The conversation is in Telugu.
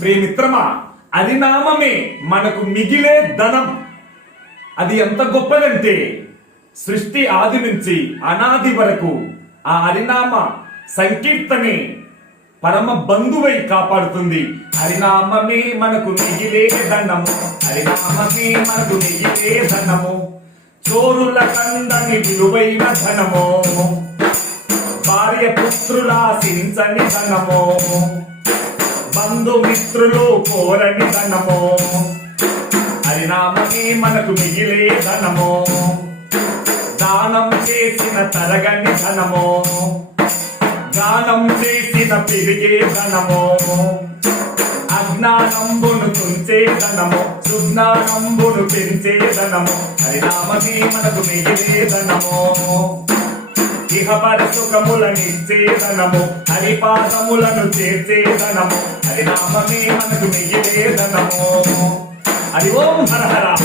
ప్రియమిత్రమా, హరినామమే మనకు మిగిలే ధనం. అది ఎంత గొప్పదంటే సృష్టి ఆది నుంచి అనాది వరకు ఆ హరినామ సంకీర్తనే పరమ బంధువై కాపాడుతుంది. హరినామమే మనకు మిగిలే ధనము, హరినామమే మనకు మిగిలే ధనము. చోరుల కందని విలువైన ధనము, భార్య పుత్రుల సించని ధనము, బంధుమిత్రులు కోరని ధనము. హరినామమే మనకు మిగిలే ధనము. దానం చేసిన తరగని ధనము, గానం చేసిన పెరిగే ధనము. అజ్ఞానంబును తుంచే ధనము, సుజ్ఞానంబును పెంచే ధనము. హరినామమే మనకు మిగిలే ధనము. ఇహపర సుఖములనిచ్చే ధనము, హరిపాదములను చేర్చే ధనము. హరినామమే మనకు మిగిలే ధనము. హరి ఓం హర హర.